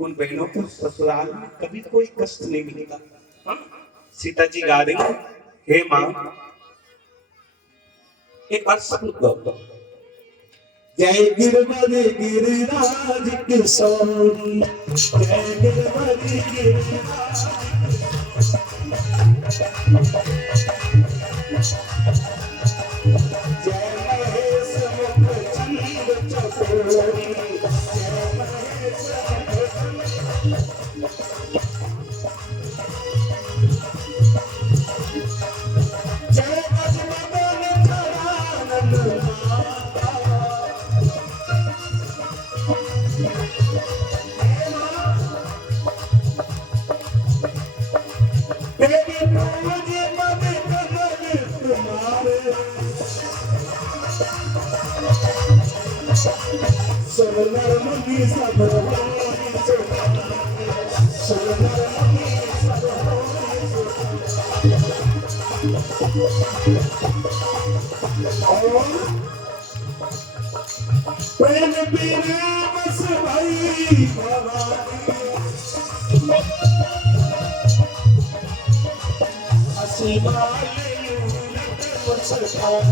उन बहनों को ससुराल में कभी कोई कष्ट नहीं मिलता। हाँ? सीता जी गा रही हैं, हे माँ, एक बार सब लोग गाओ। जय गिरवर गिरिराज किशोरी, जय गिरवर गिरिराज, जय महेश मुख चीर चकोरी, जय महेश जय गजमदन खरानन माता। तेरी पूज मन कमल तुम्हारे, सुनर मुनि सब होई सुनर मुनि सब होई। प्रेम बिना बस भाई भवानी, हसी वाले लूट मुस्कान,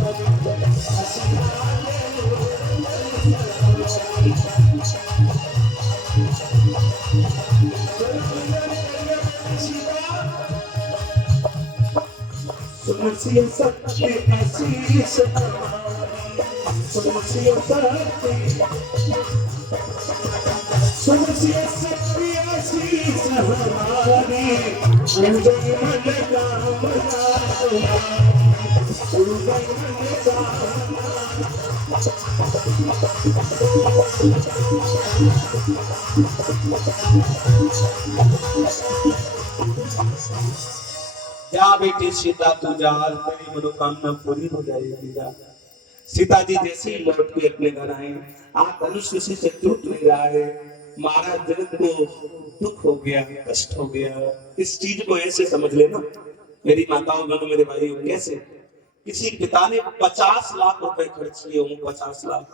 हसी वाले सुनसी सत्य आशीष तुम्हारी, सुनसी सत्य, सुनसी सत्य आशीष हमारी, उदय मन कामना तुम्हारी, उदय मन कामना। जा बेटी सीता तू जा, तेरी मनोकामना पूरी हो जाएगी। जा। सीता जी जैसे ही लौट के अपने घर आए, आप धनुष किसी से टूट नहीं रहा है। महाराज जनक को दुख हो गया, कष्ट हो गया। इस चीज को ऐसे समझ लेना मेरी माताओं बहनों मेरे भाइयों, कैसे किसी पिता ने 50 लाख रुपए खर्च किए हों, 50 लाख,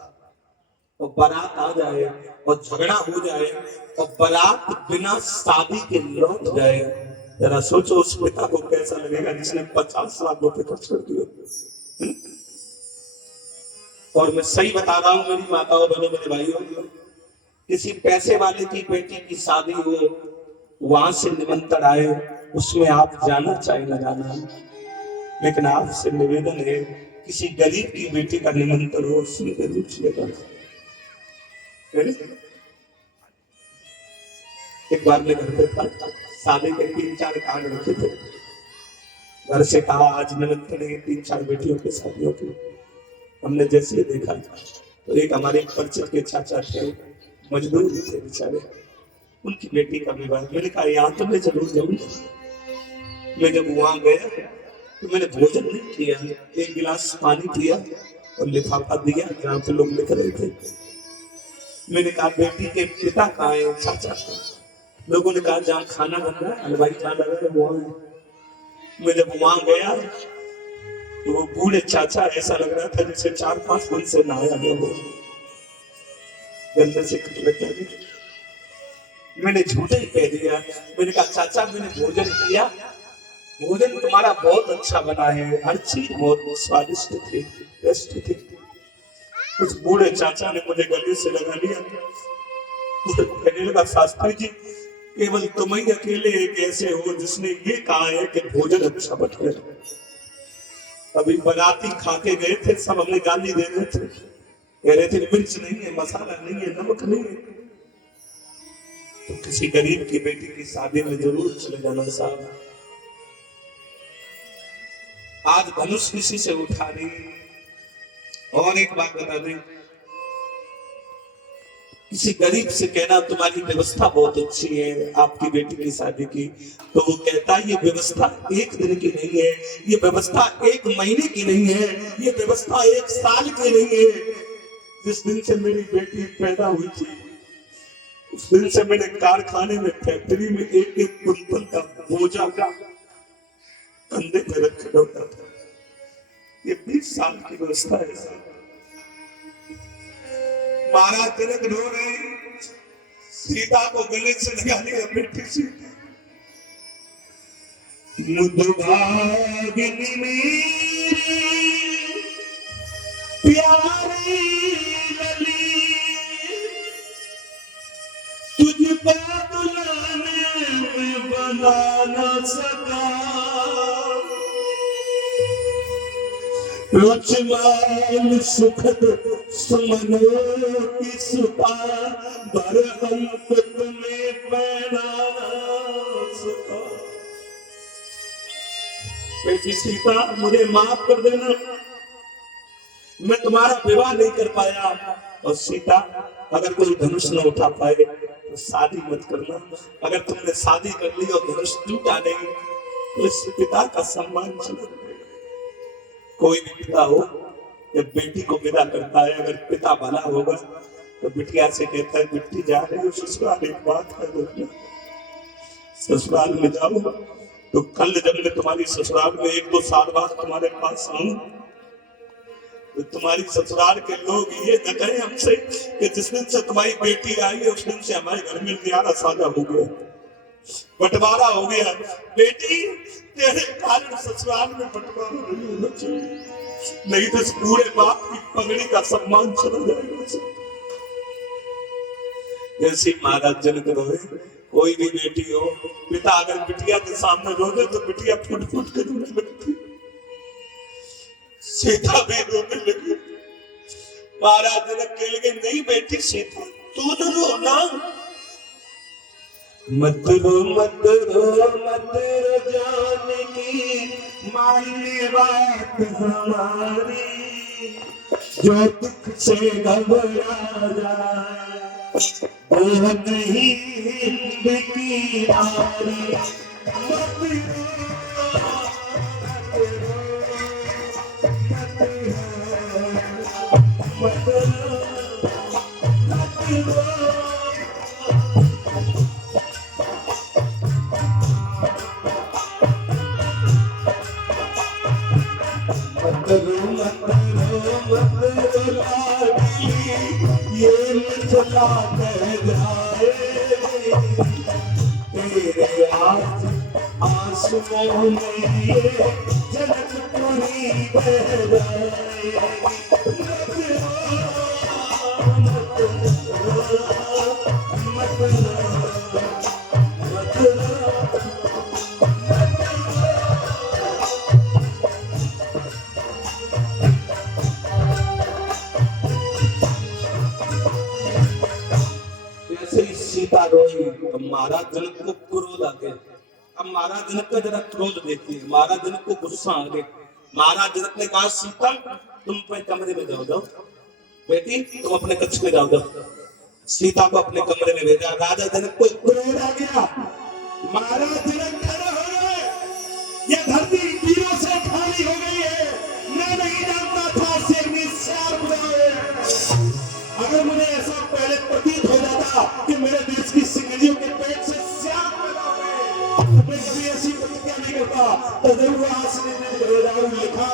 और बारात आ जाए और झगड़ा हो जाए और बारात बिना शादी के लौट जाए, जरा सोचो उस पिता को कैसा लगेगा जिसने 50 लाख रुपए खर्च कर दिए। और मैं सही बता रहा हूं मेरी माताओं बहनों मेरे भाइयों, किसी पैसे वाले की बेटी की शादी हो, वहां से निमंत्रण आए, उसमें आप जाना चाहे न जाना, लेकिन आपसे निवेदन है किसी गरीब की बेटी का निमंत्रण हो, उसमें जरूर चलेगा। एक बार मैं घर पे था, शादी के 3-4 कार्ड रखे थे, घर से कहा आज निमंत्रण है 3-4 बेटियों की शादियों की। हमने जैसे देखा तो एक हमारे परिचित के चाचा थे, मजदूर थे बेचारे, उनकी बेटी का विवाह। मैंने कहा यहाँ तो मैं जरूर जाऊंगा। मैं जब वहां गया तो मैंने भोजन नहीं किया, एक गिलास पानी पिया और लिफाफा दिया जहाँ पे लोग लिख रहे थे। मैंने कहा बेटी के पिता कहाँ है? चाचा। लोगों ने कहा जहाँ खाना बन रहा है, हलवाई जहाँ लगा है वहां है। मैं जब वहां गया तो वो बूढ़े चाचा ऐसा लग रहा था जैसे 4-5 दिन से नहाया गया हो, गंदे से कपड़े पहने। मैंने झूठे ही कह दिया, मैंने कहा चाचा मैंने भोजन किया, भोजन तुम्हारा बहुत अच्छा बना है, हर चीज बहुत स्वादिष्ट थी, टेस्ट थी। उस बूढ़े चाचा ने मुझे गले से लगा लिया, कहने लगा शास्त्री जी केवल तुम ही अकेले एक ऐसे हो जिसने ये कहा है कि भोजन अच्छा बना है। अभी बाराती खा के गए थे, सब हमें गाली दे रहे थे, कह रहे थे मिर्च नहीं है, मसाला नहीं है, नमक नहीं है। तो किसी गरीब की बेटी की शादी में जरूर चले जाना साहब। आज धनुष किसी से उठा रही। और एक बात बता दें, किसी गरीब से कहना तुम्हारी व्यवस्था बहुत अच्छी है आपकी बेटी की शादी की, तो वो कहता ये व्यवस्था एक दिन की नहीं है, ये व्यवस्था 1 महीने की नहीं है, ये व्यवस्था 1 साल की नहीं है। जिस दिन से मेरी बेटी पैदा हुई थी उस दिन से मैंने कारखाने में, फैक्ट्री में एक कुंतल का बोझा कंधे पे रखे होता था। ये 20 साल की व्यवस्था है। महाराज जनक रो रहे, सीता को गले से लगा लिया बेटी सीता। मुदभागिनी मेरी प्यारी लली, तुझको दुलाने में बना न सका, रुचमान सुखद सुमनों की सुता, बरहम तुम्हें पहना न सका। बेटी सीता मुझे माफ कर देना, मैं तुम्हारा विवाह नहीं कर पाया। और सीता अगर कोई धनुष न उठा पाए तो शादी मत करना। अगर तुमने शादी कर ली और धनुष टूटा नहीं तो इस पिता का सम्मान चला जाएगा। कोई भी पिता हो जब बेटी को विदा करता है, अगर पिता भला होगा तो बिटिया से कहता है बेटी जा रही हो ससुराल, एक बात है देखना, ससुराल में जाओ तो कल जब मैं तुम्हारी ससुराल में 1-2 साल बाद तुम्हारे पास आऊं तो तुम्हारी ससुराल के लोग ये न कहें हमसे कि जिस दिन से तुम्हारी बेटी आई है उस दिन से हमारे घर में न्यारा साजा हो गया, बंटवारा हो गया। बेटी तेरे कारण ससुराल में बंटवारा नहीं होना चाहिए, नहीं तो पूरे बाप की पगड़ी का सम्मान चला जाएगा। जैसे महाराज जनक रोए, कोई भी बेटी हो, पिता अगर बिटिया के सामने रो दे तो बिटिया फुट फुट के रोने लगती। सीता भी रोने लगी। महाराज जनक कह लगे नहीं बेटी सीता तू न रो ना, मत रो मत रो मत रो जानकी मान बात हमारी, जो दुख से घबरा जाए वो नहीं हिंद की नारी। मत रो मत रो मत रो। ये मिथिला कह जाए तेरे आंसुओं में ये जनकपुरी बह जाए। मत रो मत रो। सीता रोई तो महाराज जनक को क्रोध आ गया। अब महाराज जनक का जरा क्रोध देखिए, महाराज जनक को गुस्सा आ गया। महाराज जनक ने कहा सीता तुम अपने कमरे में जाओ, बेटी तुम अपने कक्ष में जाओ। सीता को अपने कमरे में भेजा। राजा जनक को क्रोध आ गया। महाराज जनक खड़े हो गए, ये धरती वीरों से खाली हो गई है। मैं नहीं जानता था से श्याम अगर मुझे ऐसा पहले प्रतीत हो जाता कि मेरे देश की सिंगलियों के पेट से श्याम पैदा हुए तो मैं कभी ऐसी प्रतिज्ञा नहीं करता। तो जरूर लिखा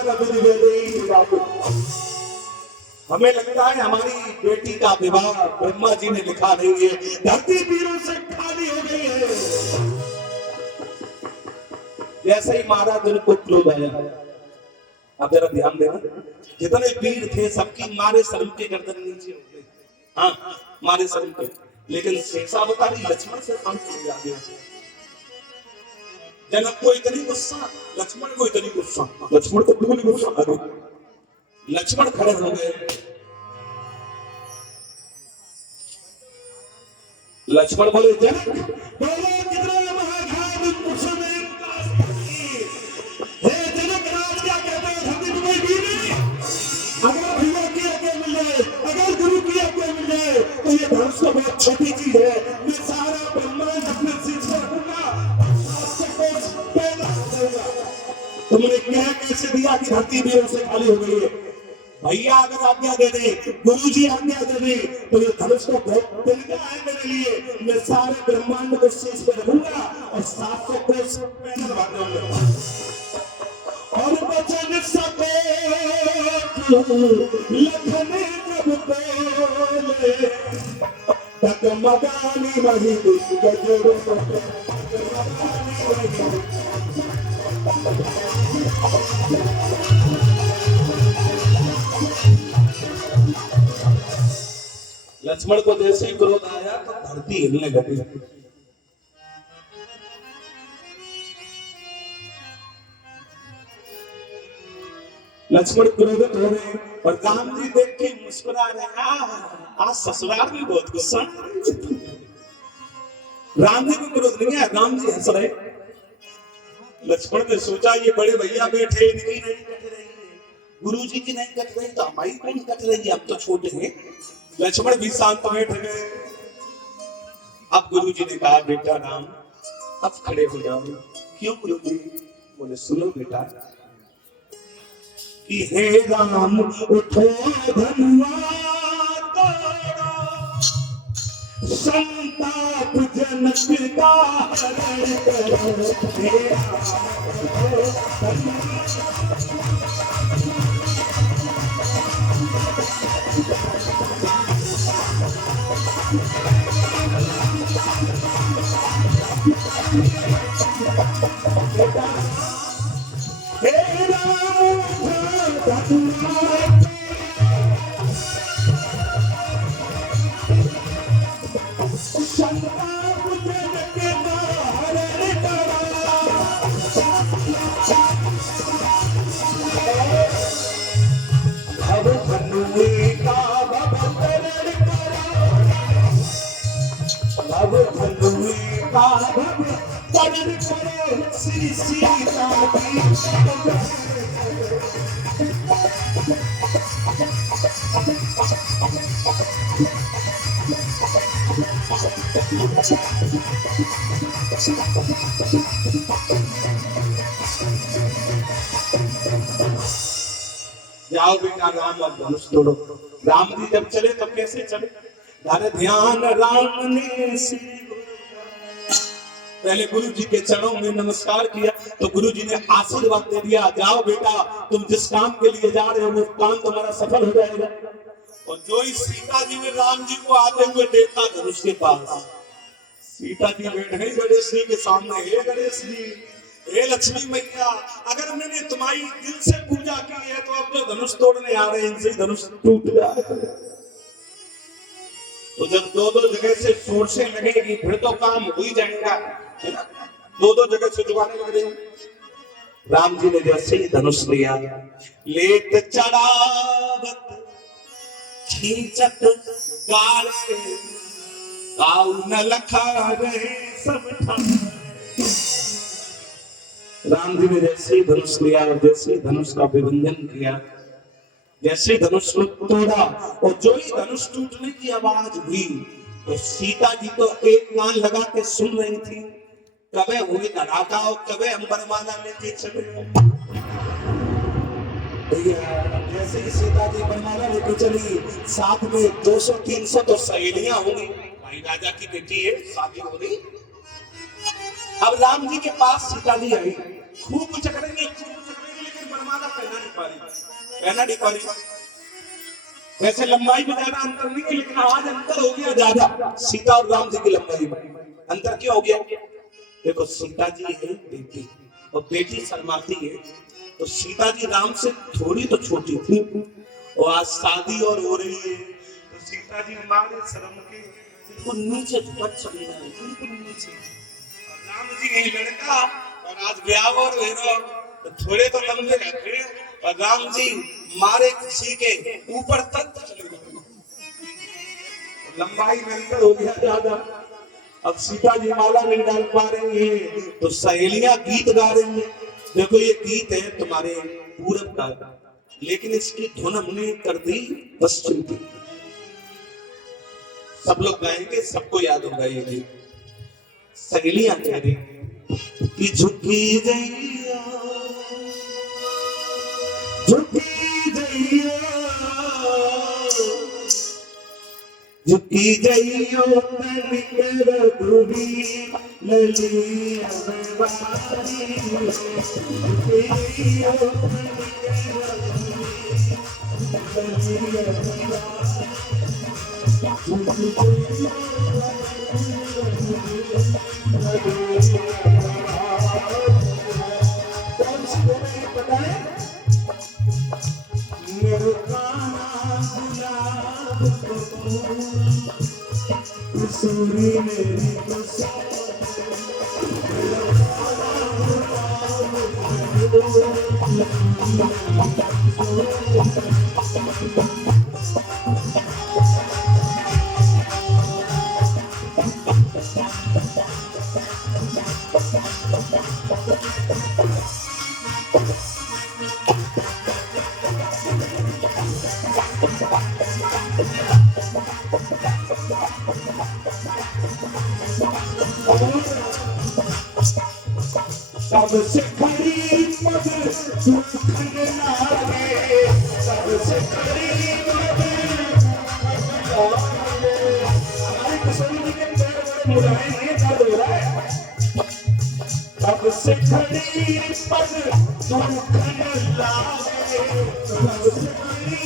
हमें लगता है हमारी बेटी का विवाह ब्रह्मा जी ने लिखा नहीं है, धरती वीरों से खाली हो गई है। जैसे ही महाराज जनक को क्रोध आया, अब जरा ध्यान देना, जितने वीर थे सबकी मारे शर्म के गर्दन नीचे हो गई। हाँ मारे शर्म के, लेकिन शेषावतारी लक्ष्मण से शांति आ गया। जनक को इतनी गुस्सा, लक्ष्मण को इतनी गुस्सा, लक्ष्मण को बिल्कुल गुस्सा आ गया। लक्ष्मण खड़े हो गए। लक्ष्मण बोले जनक बोलो कितना महाघात पुरुषों में अगर भैया की आज्ञा मिल जाए, अगर गुरु की आज्ञा मिल जाए तो ये धनुष तो बहुत छोटी चीज है। मैं सारा ब्रह्मांड अपने सिर पर रखूंगा, पैदा हो जाऊंगा। तुमने क्या कैसे दिया कि धरती वीरों से खाली हो गई है? भैया अगर आज्ञा दे दे, गुरु जी आज्ञा दे दे तो ये धनुष तो बहुत तिनका है मेरे लिए। मैं सारे ब्रह्मांड को शीश पर रखूंगा और 700 कोस पैदल भाग जाऊंगा। और बचन सको लखन जब बोले मगानी मही गजरो लक्ष्मण को जैसे ही क्रोध आया तो धरती हिलने लगी। लक्ष्मण क्रोधित हो रहे और राम जी देख के मुस्कुरा रहे। आज ससुराल में बहुत गुस्सा। राम जी को क्रोध नहीं है, राम जी हंस रहे। लक्ष्मण ने सोचा ये बड़े भैया बैठे, इनकी नहीं कट रही है, गुरु जी की नहीं कट रही तो हमारी कौन कट रही है, हम तो छोटे हैं। लक्ष्मण भी शांत बैठ गए। अब गुरु जी ने कहा बेटा राम अब खड़े हो जाओ। क्यों गुरु जी? बोले सुनो बेटा कि हे राम उठो धन्यवाद संताप जनक का हरण करो। हे राम उठो श्री सीता की जाओ बेटा राम अब धनुष तोड़ो। राम जी जब चले तो कैसे चले? धर ध्यान राम ने पहले गुरु जी के चरणों में नमस्कार किया तो गुरु जी ने आशीर्वाद दे दिया, जाओ बेटा तुम जिस काम के लिए जा रहे हो वो काम तुम्हारा सफल हो जाएगा। और जो ही सीता जी ने राम जी को आते हुए देखा धनुष के पास, सीता जी बैठ गई गणेश जी के सामने। हे गणेश जी, हे लक्ष्मी मैया, अगर मैंने तुम्हारी दिल से पूजा की है तो अब जो धनुष तोड़ने आ रहे हैं इनसे धनुष टूट जाए। तो जब दो दो जगह से सोर्सें लगेगी फिर तो काम हो ही जाएगा, है ना? दो दो जगह से जुगाड़े लग रहे हैं। राम जी ने जैसे ही धनुष लिया, लेत चढ़ावत खींचत गाड़े काऊ न लखा रहे सब राम जी ने जैसे ही धनुष लिया और जैसे ही धनुष का विभंजन किया, जैसे धनुष को तोड़ा और जो ही धनुष टूटने की आवाज हुई तो सीता जी तो एक कान लगा के सुन रही थी, कबे हुई धड़ाका और कबे अंबरमाला लेके चले। जैसे ही सीता जी बरमाला लेके चली, साथ में 200-300 तो सहेलियां होंगी, भाई राजा की बेटी है, शादी हो गई। अब राम जी के पास सीता जी आई, खूब चकरेंगे लेकिन बरमाला पहना नहीं पा रही। वैसे लंबाई में ज्यादा अंतर नहीं है लेकिन आज अंतर हो गया ज्यादा। सीता और राम जी की लंबाई में अंतर क्यों हो गया? देखो सीता जी है बेटी और बेटी शर्माती है, तो सीता जी राम से थोड़ी तो छोटी थी और आज शादी और हो रही है तो सीता जी मारे शर्म के बिल्कुल नीचे झुक चली है, बिल्कुल नीचे। और राम जी है लड़का और आज ब्याह और हो तो थोड़े तो लंबे रहते हैं और राम जी मारे किसी के ऊपर तक चले गए, लंबाई में अंतर हो गया ज्यादा। अब सीता जी माला नहीं डाल पा रही है तो सहेलियां गीत गा रही है। देखो ये गीत है तुम्हारे पूरब का, लेकिन इसकी धुन हमने कर दी पश्चिम की। सब लोग गाएंगे, सबको याद होगा ये गीत। सहेलियां कह रही कि झुकी जइया झुकी जइया झुकी जइयो तनिक रघुवी ललिया बारी झुकी जइयो तनिक रघुवी ललिया बारी झुकी सबसे खड़ी मगर दुखन लागे, सबसे खड़ी मगर हमारे कसौली के पैर बड़े मुलायम हैं, दर्द हो रहा है। सबसे खड़ी मगर दुखन लागे, सबसे खड़ी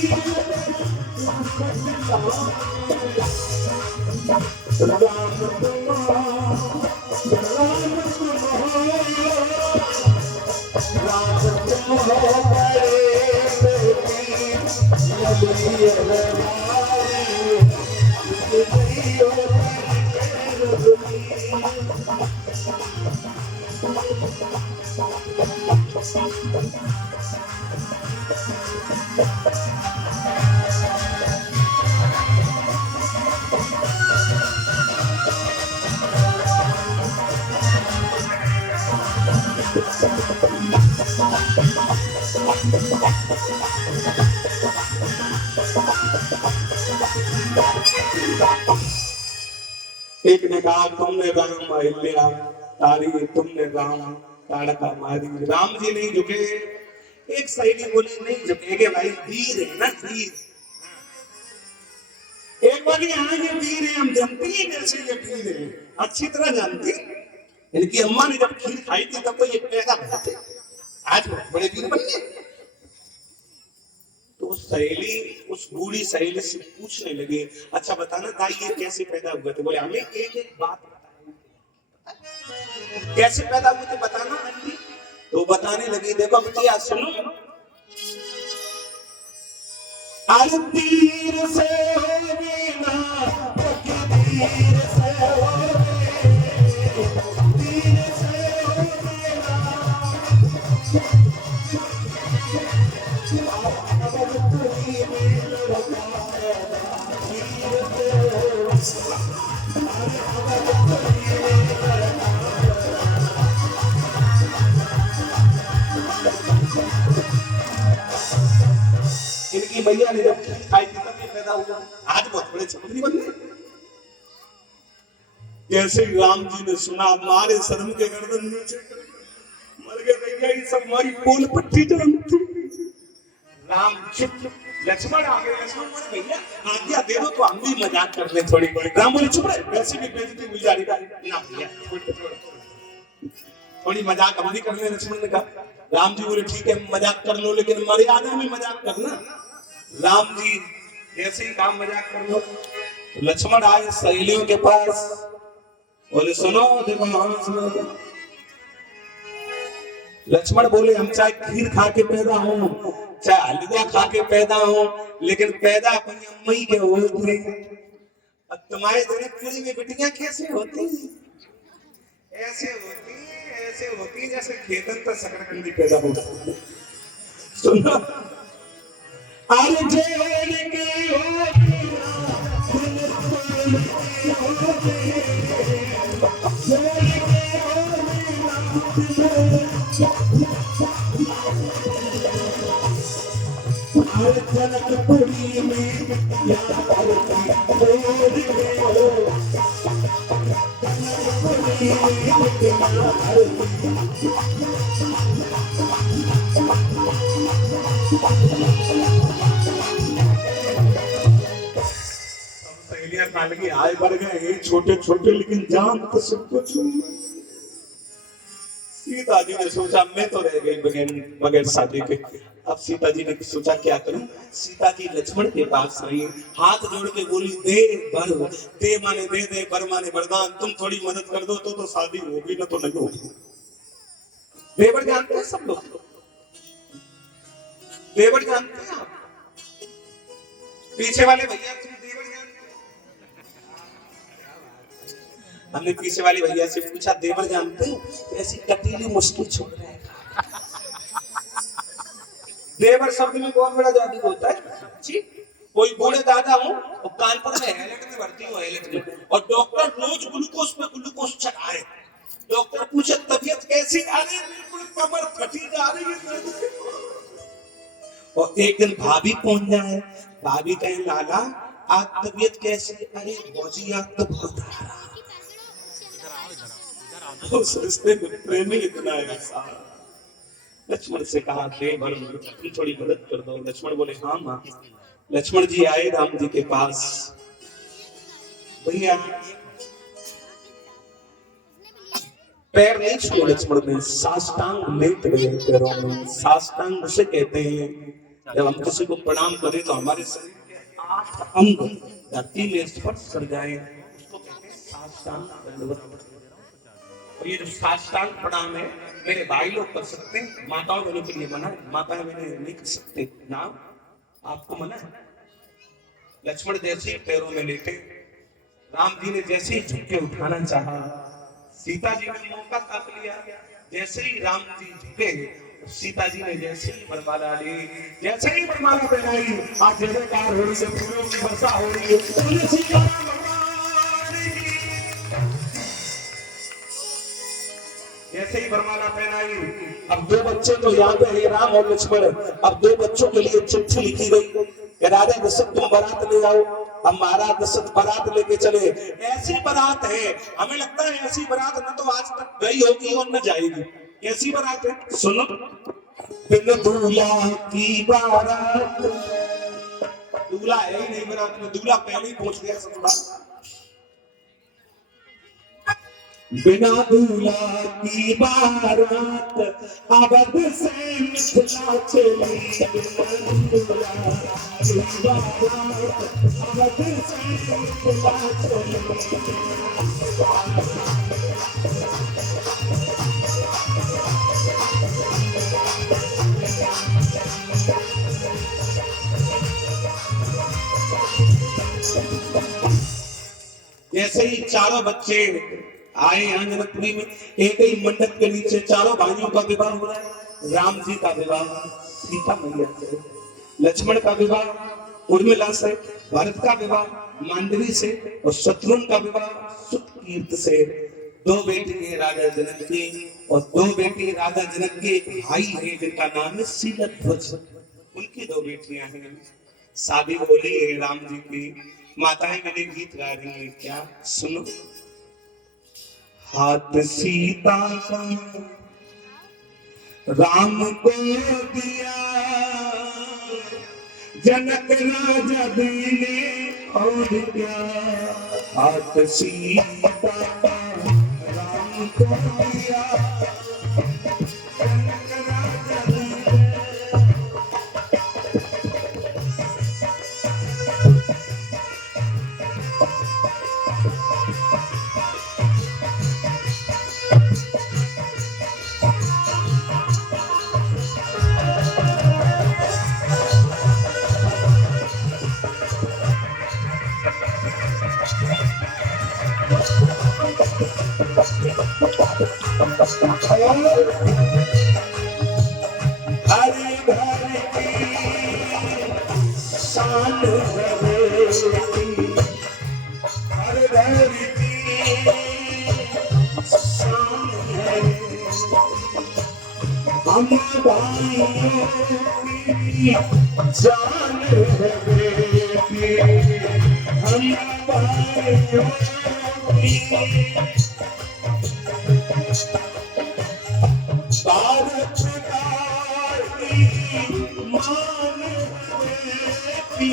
राम एक ने कहा तुमने राम अहिल्या तारी, तुमने राम ताड़का मारी, राम जी नहीं झुके। एक सहेली बोली नहीं झुकेगे भाई, वीर है ना वीर। एक बार यहाँ ये वीर है, हम जानते हैं कैसे ये वीर है, अच्छी तरह जानते। इनकी अम्मा ने जब खीर खाई थी तब तो ये पैदा भरे थे, आज बड़े वीर बन गए। तो सहेली उस बूढ़ी सहेली से पूछने लगी, अच्छा बताना ताई ये कैसे पैदा हुए थे? बोले हमें एक एक बात कैसे पैदा हुए थे बताना आंटी। तो बताने लगी, देखो बिटिया सुनो, तीर से होना तकदीर से तीर से इनकी मैया ने जब खाई थी तब ये पैदा हुआ। आज बहुत बड़े चमत्कारी बन गए। जैसे राम जी ने सुना, मारे शर्म के गर्दन नीचे मर गए। भैया ये सब हमारी पोल पट्टी जानती। राम चुप, लक्ष्मण आ गए। लक्ष्मण बोले भैया आज्ञा दे दो तो हम भी मजाक कर ले थोड़ी। राम बोले चुप रहे, वैसे भी बेइज्जती मिल जाएगी ना भैया, थोड़ी मजाक हम भी कर ले। लक्ष्मण ने कहा। राम जी बोले ठीक है मजाक कर लो, लेकिन मर्यादा में मजाक करना। राम जी जैसे ही काम मजाक कर लो, लक्ष्मण आए सहेलियों के पास, बोले सुनो देखो हाँ सुनो। लक्ष्मण बोले हम चाहे खीर खा के पैदा हो, चाहे हलवा खा के पैदा हो, लेकिन पैदा अपनी अम्मा ही के होते। अब तुम्हारे जनकपुरी में बेटियां कैसे होती? ऐसे होती, ऐसे होती जैसे खेतन पर शकरकंदी पैदा होती। सुनो अर्जुन की होती जनकपुरी में सहेलियां खा लगी, आए बढ़ गए छोटे छोटे, लेकिन जान तो सब कुछ। सीता जी ने सोचा मैं तो रह गई बगैर बगैर शादी के। अब सीता जी ने सोचा क्या करूं। सीता जी लक्ष्मण के पास आई, हाथ जोड़ के बोली दे बर, दे माने दे दे, बर माने वरदान, तुम थोड़ी मदद कर दो तो शादी होगी, ना तो नहीं होगी। देवर जानते हैं सब लोग, देवर जानते हैं आप, पीछे वाले भैया तुम देवर जानते हो? हमने पीछे वाले भैया से पूछा देवर जानते हो? ऐसी कटीली मुश्किल छोड़ रहे हैं। देवर शब्द में बहुत बड़ा जादू होता है जी। कोई बूढ़े दादा हो और कानपुर में हेलेट में भर्ती हो, हेलेट में, और डॉक्टर रोज ग्लूकोज पे ग्लूकोज चढ़ाए। डॉक्टर पूछे तबीयत कैसी? अरे बिल्कुल कमर फटी जा रही है। और एक दिन भाभी पहुंच जाए, भाभी कहे लाला आज तबीयत कैसी? अरे भौजी आज तो बहुत आ रहा। उस रिश्ते में प्रेमी इतना ऐसा। लक्ष्मण से कहा देवर थोड़ी मदद कर दो। लक्ष्मण बोले हाँ माँ। लक्ष्मण जी आए राम जी के पास। भैया पैर नहीं छुए लक्ष्मण ने, साष्टांग लेट गए पैरों में। साष्टांग उसे कहते हैं जब हम किसी को प्रणाम करें तो हमारे शरीर के 8 अंग धरती में स्पर्श कर जाए, उसको कहते हैं साष्टांग दंडवत। और ये जो साष्टांग प्रणाम है मेरे भाई लोग कर सकते हैं, माताओं बहनों के लिए मना है, माताएं बहनें नहीं कर सकते ना, आपको मना है। लक्ष्मण जैसे ही पैरों में लेटे, राम जी ने जैसे ही झुके उठाना चाहा, सीता जी ने मौका ताक लिया। जैसे ही राम जी झुके, सीता जी ने जैसे ही वरमाला ली, जैसे ही वरमाला पहनाई, आज जयकार हो रही है, फूलों की वर्षा हो रही है। जैसे ही वरमाला पहनाई, अब 2 बच्चे तो यहाँ पे है, राम और लक्ष्मण। अब 2 बच्चों के लिए चिट्ठी लिखी गई कि राजा दशरथ तुम बारात ले आओ। अब महाराज दशरथ बारात लेके चले। ऐसी बारात है, हमें लगता है ऐसी बारात न तो आज तक गई होगी और न जाएगी। कैसी बारात है सुनो। बिन दूल्हा की बारात, दूल्हा है ही नहीं बारात में, दूल्हा पहले ही पहुंच गया ससुराल। बिना दूल्हा की बारात अवध से मिथिला चली। बिना दूल्हा की बारात अवध से मिथिला चली। जैसे ही चारों बच्चे आए यहाँ जनकपुरी में, एक ही मंडप के नीचे चारों भाइयों का विवाह हो रहा है। राम जी का विवाह सीता मैया से, लक्ष्मण का विवाह उर्मिला से, भरत का विवाह मांडवी से, और शत्रुघ्न का विवाह सुतकीर्त से। 2 बेटी है राजा जनक की, और 2 बेटी राजा जनक के भाई है जिनका नाम है शीलध्वज, उनकी 2 बेटियां हैं। शादी होली है राम जी की। माताएं मैंने गीत गा रही है, क्या सुनो। हाथ सीता का राम को दिया, जनक राजा देने और क्या। हाथ सीता का राम को दिया, जनक राजा देने। हरि घर की शान है, हर घर की शान है। हम भाइयों की जान है बेटी, हम भाइयों की भारत की मान बेटी,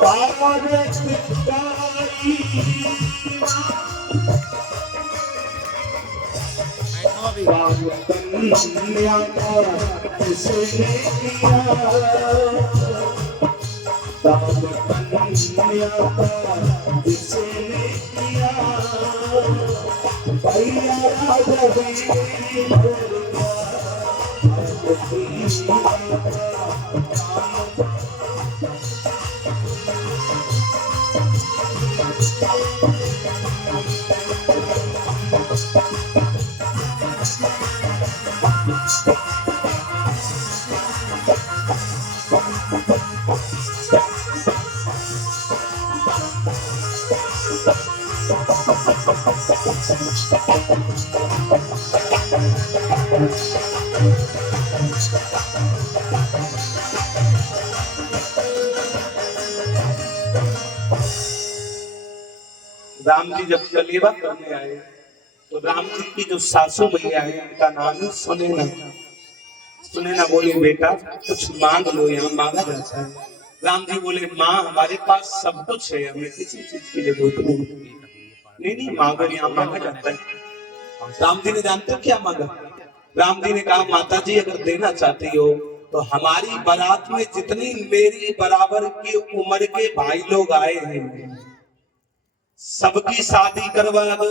भारत की कन्या का जिसने किया, दान कन्या का जिसने किया, भैया राम जी जब कलेवा करने आए तो राम जी की जो सासू मैया है उनका नाम है सुनैना। सुनैना बोले बेटा कुछ मांग लो, यहाँ मांगा जाता है। राम जी बोले माँ हमारे पास सब कुछ है, हमें किसी चीज की जरूरत नहीं मांगो, यहाँ मांगा जाता है। राम जी ने जानते हो क्या मांगा? राम जी ने कहा माता जी अगर देना चाहती हो तो हमारी बारात में जितनी मेरी बराबर की उम्र के भाई लोग आए हैं सबकी शादी करवा दो।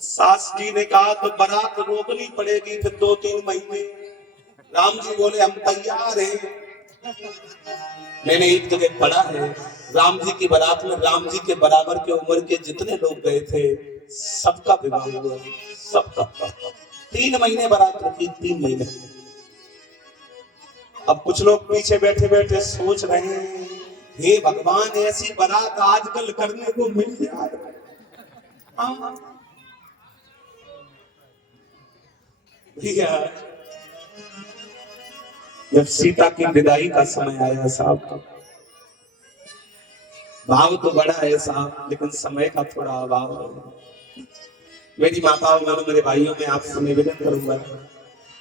सास जी ने कहा तो बारात रोकनी पड़ेगी फिर 2-3 महीने। राम जी बोले हम तैयार हैं। मैंने एक जगह पढ़ा है राम जी की बारात में राम जी के बराबर के उम्र के जितने लोग गए थे सबका विवाह हुआ, सबका। 3 महीने बारात रुकी, 3 महीने। अब कुछ लोग पीछे बैठे बैठे सोच रहे हैं हे भगवान ऐसी बारात आजकल करने को मिल जाए। जब सीता की विदाई का समय आया साहब, भाव तो बड़ा है साहब लेकिन समय का थोड़ा अभाव है। मेरी माताओं बहनों मेरे भाइयों में आपसे निवेदन करूंगा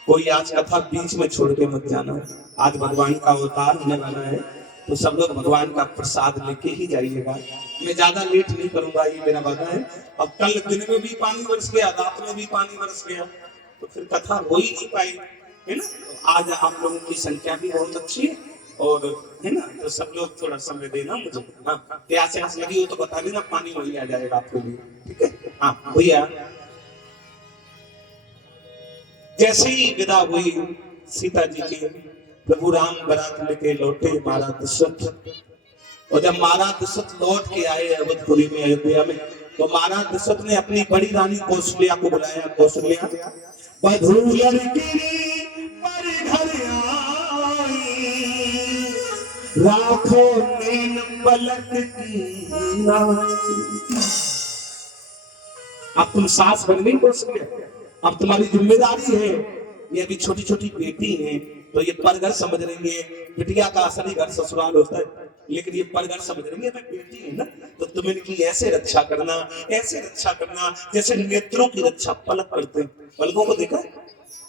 कोई आज कथा बीच में छोड़ के मत जाना। आज भगवान का अवतार होने वाला है तो सब लोग भगवान का प्रसाद लेके ही जाइएगा। मैं ज्यादा लेट नहीं करूंगा, ये मेरा वादा है। अब कल दिन में भी पानी बरस गया, रात में भी पानी बरस गया तो फिर कथा हो ही नहीं पाई, है ना। आज आप लोगों की संख्या भी बहुत अच्छी है और है ना, तो सब लोग थोड़ा समय देना मुझे। हाँ प्यास व्यास लगी हो तो बता देना, पानी वही आ जाएगा आपके लिए, ठीक है। हाँ भैया जैसे ही विदा हुई सीता जी की, प्रभु राम बारात लेके लौटे महाराज दशरथ। और जब महाराज दशरथ लौट के आए अवधपुरी में अयोध्या में तो महाराज दशरथ ने अपनी बड़ी रानी कौशल्या को बुलाया। कौशल्या वधू लाखों नीन पलक की। अब तुम सास बन गई कौशल्या, अब तुम्हारी जिम्मेदारी है। ये अभी छोटी छोटी बेटी है तो ये परघर समझ रही है, बिटिया का असली घर ससुराल होता है लेकिन ये परघर समझ रही है मैं बेटी है ना, तो तुम इनकी ऐसे रक्षा करना, ऐसे रक्षा करना जैसे नेत्रों की रक्षा पलक करते हैं। पलकों को देखा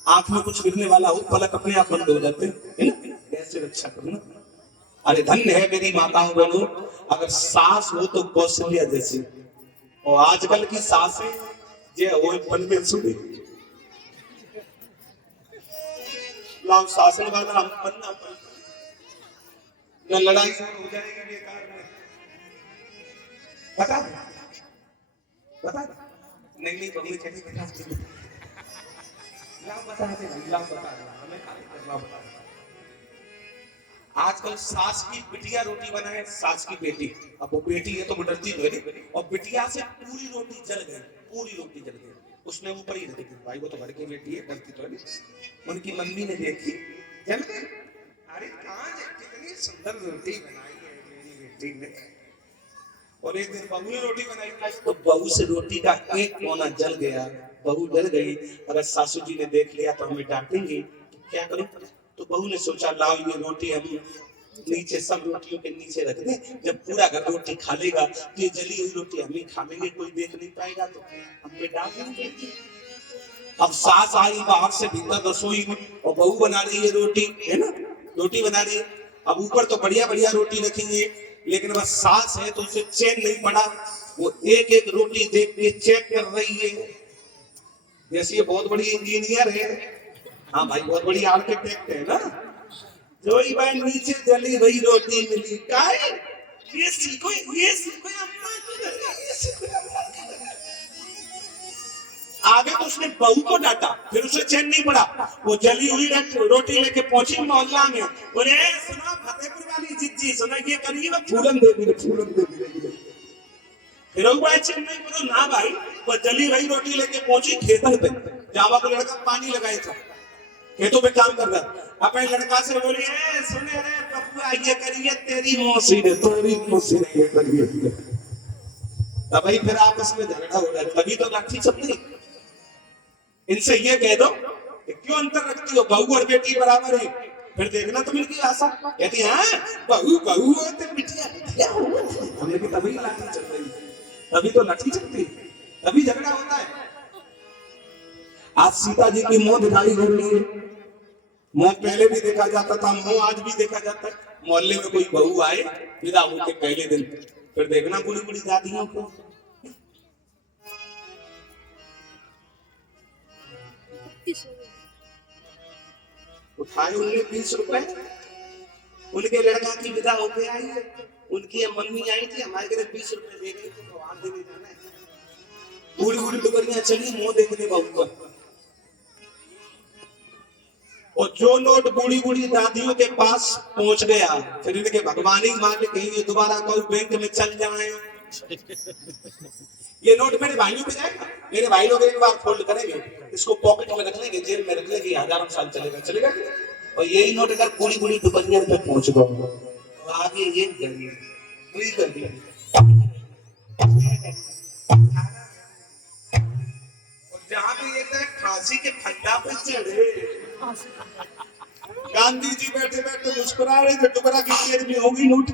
आंख में कुछ गिरने वाला हो पलक अपने आप बंद हो जाते हैं ना, ऐसे रक्षा करना। अरे धन्य है मेरी माताओं बहनों, अगर सास हो तो कौशल्या जैसी। और आजकल की सासें जे वो पन में सुनी लाओ शासन वाला हम बनना या लड़ाई हो जाएगी बेकार में। बता नहीं बगली चली लाओ बता दे लाओ बता हमें खाली करवा बता। आजकल सास की बिटिया रोटी बनाए, सास की बेटी, अब वो बेटी है तो वो डरती है और बिटिया से पूरी रोटी जल गई, पूरी रोटी जल गई, उसने ऊपर ही रखी थी। भाई वो तो घर की बेटी है डरती तो नहीं। उनकी मम्मी ने देखी जल गई। अरे कहाँ कितनी सुंदर रोटी बनाई है मेरी बेटी ने। और एक दिन बहू ने रोटी बनाई तो बहू से रोटी का एक कोना जल गया, बहू डर गई। अगर सासू जी ने देख लिया तो हमें डांटेंगे, तो क्या करूं। तो बहू ने सोचा लाओ ये रोटी हम नीचे सब रोटियों के नीचे रख दे, जब पूरा घर रोटी खा लेगा तो ये जली हुई रोटी हम ही खा लेंगे, कोई देख नहीं पाएगा तो हमें डांटेंगे। अब सास आई बाहर से भीतर रसोई में और बहू बना रही है रोटी, है ना, रोटी बना रही है। अब ऊपर तो बढ़िया बढ़िया रोटी रखेंगे लेकिन बस सास है तो उसे चैन नहीं पड़ा, वो एक एक रोटी देख के चेक कर रही है। जैसे ये बहुत बड़ी इंजीनियर है, हाँ भाई बहुत बड़ी आर्किटेक्ट है ना, जो ही भाई नीचे जली वही रोटी मिली काय, ये सीखो अम्मा की तरह, ये सीखो अम्मा की तरह। आगे तो उसने बहू को डांटा, फिर उसे चैन नहीं पड़ा, वो जली हुई रोटी लेके पहुंची मोहल्ला में, बोले सुना फतेहपुर वाली जिज्जी सुना ये करिए फूलन देवी फिर चैन नहीं पड़ो ना भाई, वो जली वही रोटी लेके पहुंची खेतन पे, जावा को लड़का पानी लगाया था, खेतों पे काम कर रहा, अपने लड़का से बोली सुने रे पप्पू ये करिए तेरी मौसी ने ये करिए, तभी फिर आपस में झगड़ा हो रहा है, तभी तो लाठी चलती। इनसे ये कह दो कि क्यों अंतर रखती हो, बहू और बेटी बराबर है, फिर देखना तुम इनकी आशा, कहती है बहू तो बिटिया हमने की तभी लाठी चल रही, तभी तो लाठी चलती, तभी झगड़ा होता है। आज सीता जी की मुंह दिखाई हो रही है, मुंह पहले भी देखा जाता था, मुंह आज भी देखा जाता है। मोहल्ले में कोई बहू आए विदा होके पहले दिन, फिर देखना बुढ़ी बुढ़ी दादियों को, उठाए उनने 20 रुपए, उनके लड़का की विदा होके आई है, उनकी मम्मी आई थी हमारे घर 20 रुपए दे गई, तो भगवान देने जाना है, बूढ़ी बूढ़ी डुबरियां चली मुंह देखने बहू का, और जो नोट बूढ़ी बूढ़ी दादियों के पास पहुंच गया, फिर इनके भगवान ही मान के कहीं दोबारा कहूं बैंक में चल जाए, ये नोट मेरे भाइयों पे जाएगा, मेरे भाई लोग एक बार फोल्ड करेंगे, इसको पॉकेट में रख लेंगे, जेब में रख लेंगे, हजारों साल चलेगा, और यही नोट अगर बूढ़ी बूढ़ी दुपहिया पे पहुंच गया तो आगे ये गली पूरी कर दी, जहां पे ये फांसी के फंदा पे चढ़े, गांधी जी बैठे बैठे मुस्कुरा रहे थे, टुकड़ा की जेब में होगी नोट,